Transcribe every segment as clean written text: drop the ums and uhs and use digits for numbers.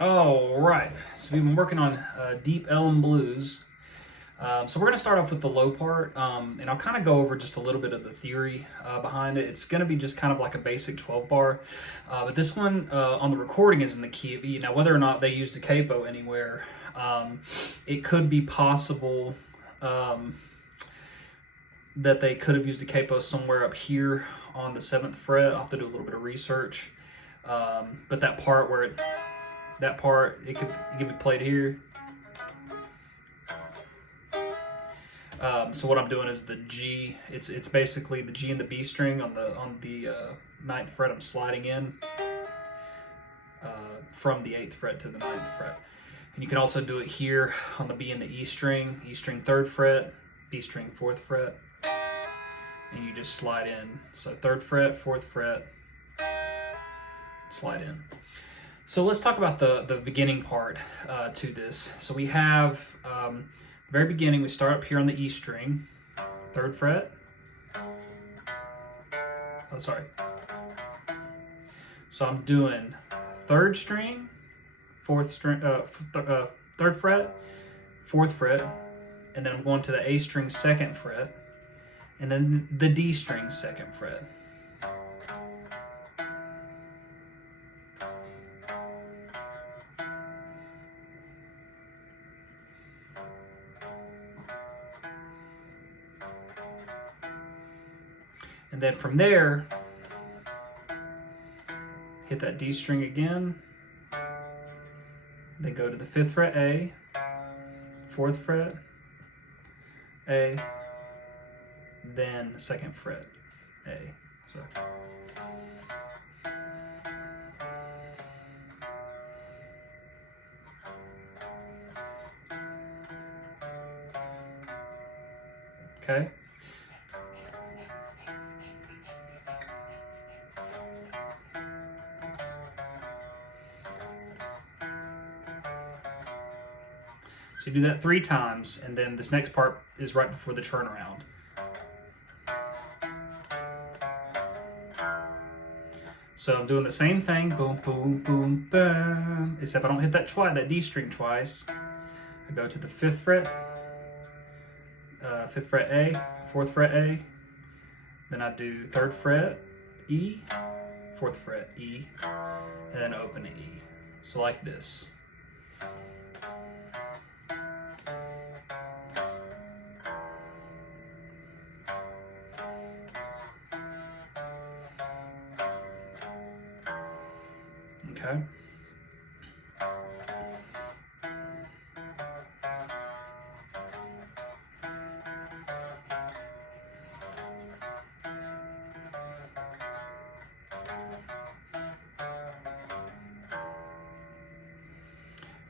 All right, so we've been working on deep Elem Blues. So we're going to start off with the low part, and I'll kind of go over just a little bit of the theory behind it. It's going to be just kind of like a basic 12 bar, but this one on the recording is in the key of E. Now, whether or not they used a capo anywhere, it could be possible that they could have used a capo somewhere up here on the 7th fret. I'll have to do a little bit of research, but that part where it could be played here. So what I'm doing is the G. It's basically the G and the B string on the 9th fret. I'm sliding in from the 8th fret to the 9th fret, and you can also do it here on the B and the E string 3rd fret, B string 4th fret, and you just slide in. So 3rd fret, 4th fret, slide in. So let's talk about the beginning part to this. So we have very beginning, we start up here on the E string, 3rd fret. Oh, sorry. So I'm doing 3rd string, 4th string, 3rd fret, 4th fret, and then I'm going to the A string 2nd fret, and then the D string 2nd fret. And then from there, hit that D string again, then go to the 5th fret A, 4th fret A, then 2nd fret A. So okay. So you do that 3 times, and then this next part is right before the turnaround. So I'm doing the same thing, boom, boom, boom, boom, except I don't hit that D string twice. I go to the 5th fret, 5th fret A, 4th fret A, then I do 3rd fret E, 4th fret E, and then open to E. So like this. Okay.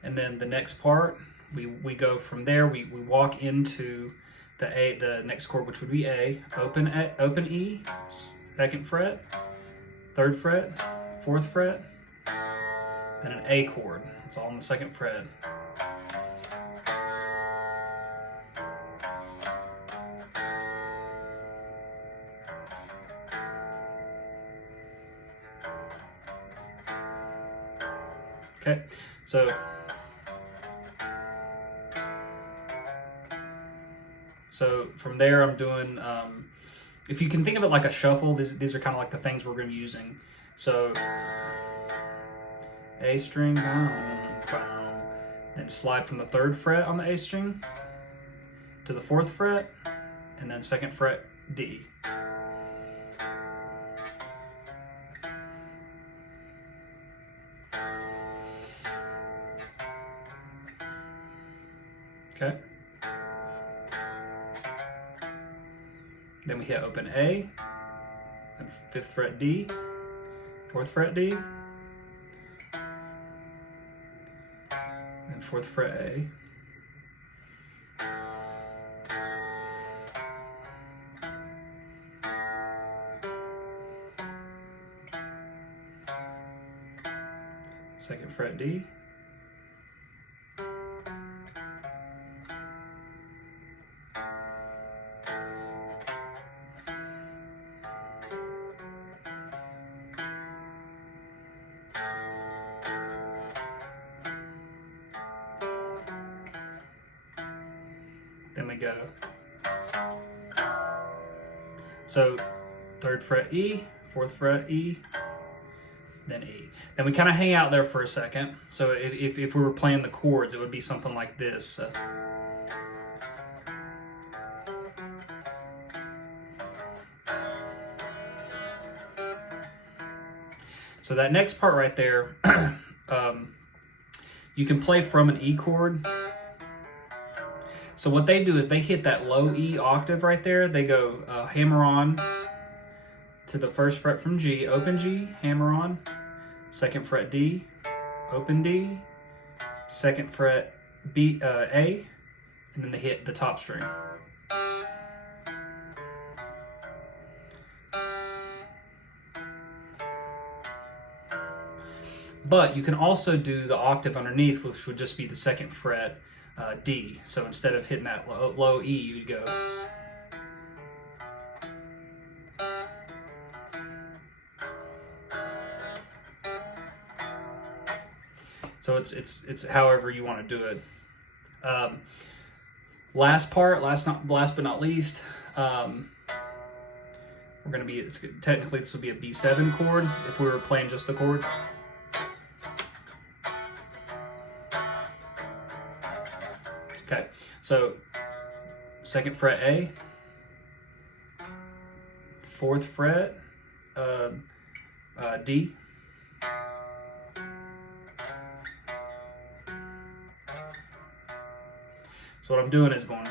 And then the next part, we go from there. We walk into the next chord, which would be A. Open E, 2nd fret, 3rd fret, 4th fret, then an A chord. It's all on the 2nd fret. Okay, so from there I'm doing, if you can think of it like a shuffle, these are kind of like the things we're going to be using. So A string, then slide from the 3rd fret on the A string to the 4th fret, and then 2nd fret D. Okay. Then we hit open A, and 5th fret D, 4th fret D, and 4th fret A. Second fret D. then we go. So 3rd fret E, 4th fret E, then E. Then we kind of hang out there for a second. So if we were playing the chords, it would be something like this. So that next part right there, you can play from an E chord. So what they do is they hit that low E octave right there. They go hammer on to the 1st fret from G, open G, hammer on, 2nd fret D, open D, 2nd fret B, A, and then they hit the top string. But you can also do the octave underneath, which would just be the 2nd fret D. So instead of hitting that low E, you'd go. So it's however you want to do it. Last part, last but not least, we're going to be, technically this would be a B7 chord if we were playing just the chord. Okay, so 2nd fret A, 4th fret D, so what I'm doing is going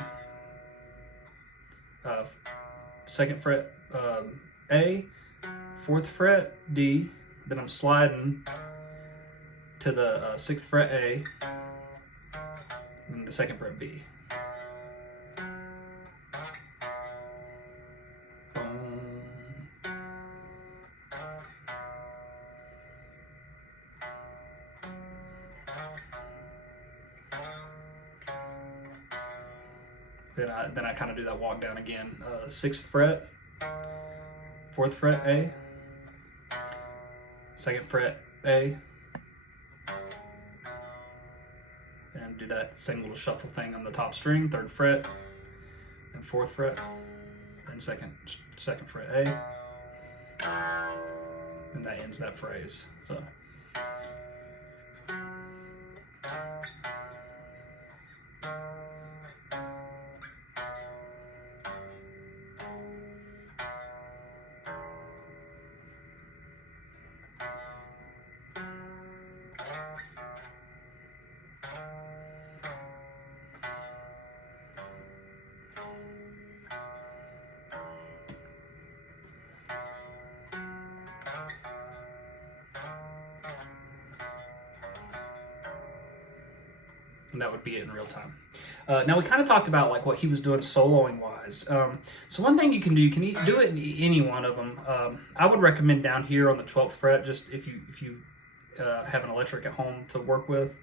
2nd fret A, 4th fret D, then I'm sliding to the 6th fret A, and the 2nd fret B. Then I kind of do that walk down again. 6th fret, 4th fret A, 2nd fret A, and do that same little shuffle thing on the top string, 3rd fret, and 4th fret, then second fret A, and that ends that phrase. So. And that would be it in real time. Now we kind of talked about like what he was doing soloing wise. So one thing you can do, you can do it in any one of them. I would recommend down here on the 12th fret, just if you have an electric at home to work with.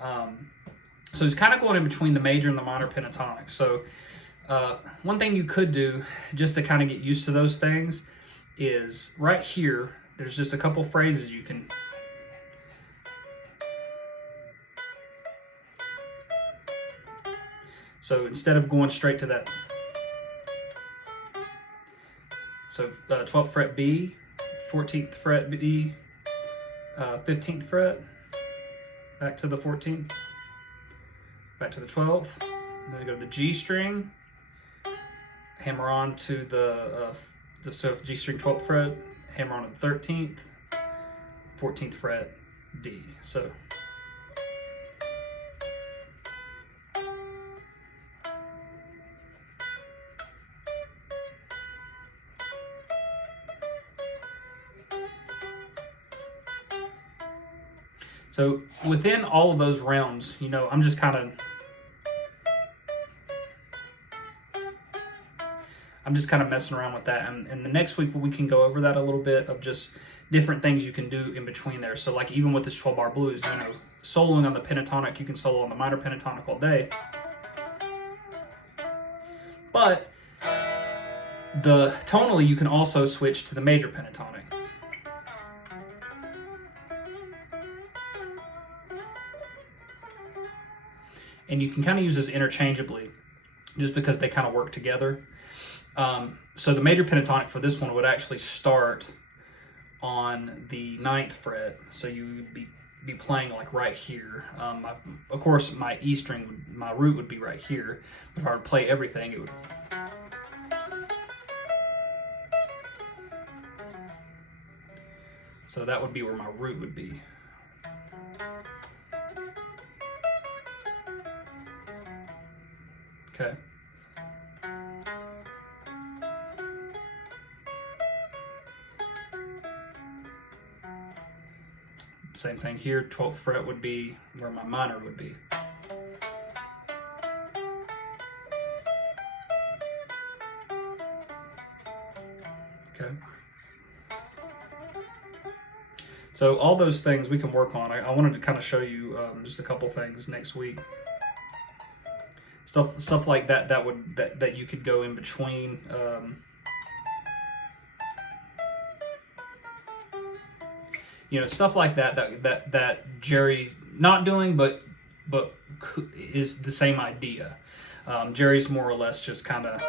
So he's kind of going in between the major and the minor pentatonic. So one thing you could do just to kind of get used to those things is right here, there's just a couple phrases you can. So instead of going straight to that, so 12th fret B, 14th fret B, 15th fret, back to the 14th, back to the 12th, then go to the G string, hammer on to the so G string 12th fret, hammer on to the 13th, 14th fret D. So. So within all of those realms, you know, I'm just kind of messing around with that. And the next week we can go over that a little bit of just different things you can do in between there. So like even with this 12-bar blues, you know, soloing on the pentatonic, you can solo on the minor pentatonic all day. But tonally, you can also switch to the major pentatonic. And you can kind of use those interchangeably. just because they kind of work together. So the major pentatonic for this one would actually start on the 9th fret. So you would be playing like right here. Of course, my E string, my root would be right here. But if I were to play everything, it would. So that would be where my root would be. Okay. Same thing here, 12th fret would be where my minor would be. Okay. So all those things we can work on. I wanted to kind of show you just a couple things next week. Stuff like that that you could go in between. You know, stuff like that Jerry's not doing, but is the same idea. Jerry's more or less just kind of.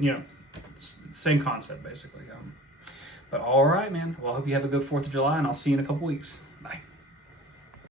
You know, same concept basically. But all right, man. Well, I hope you have a good 4th of July, and I'll see you in a couple weeks.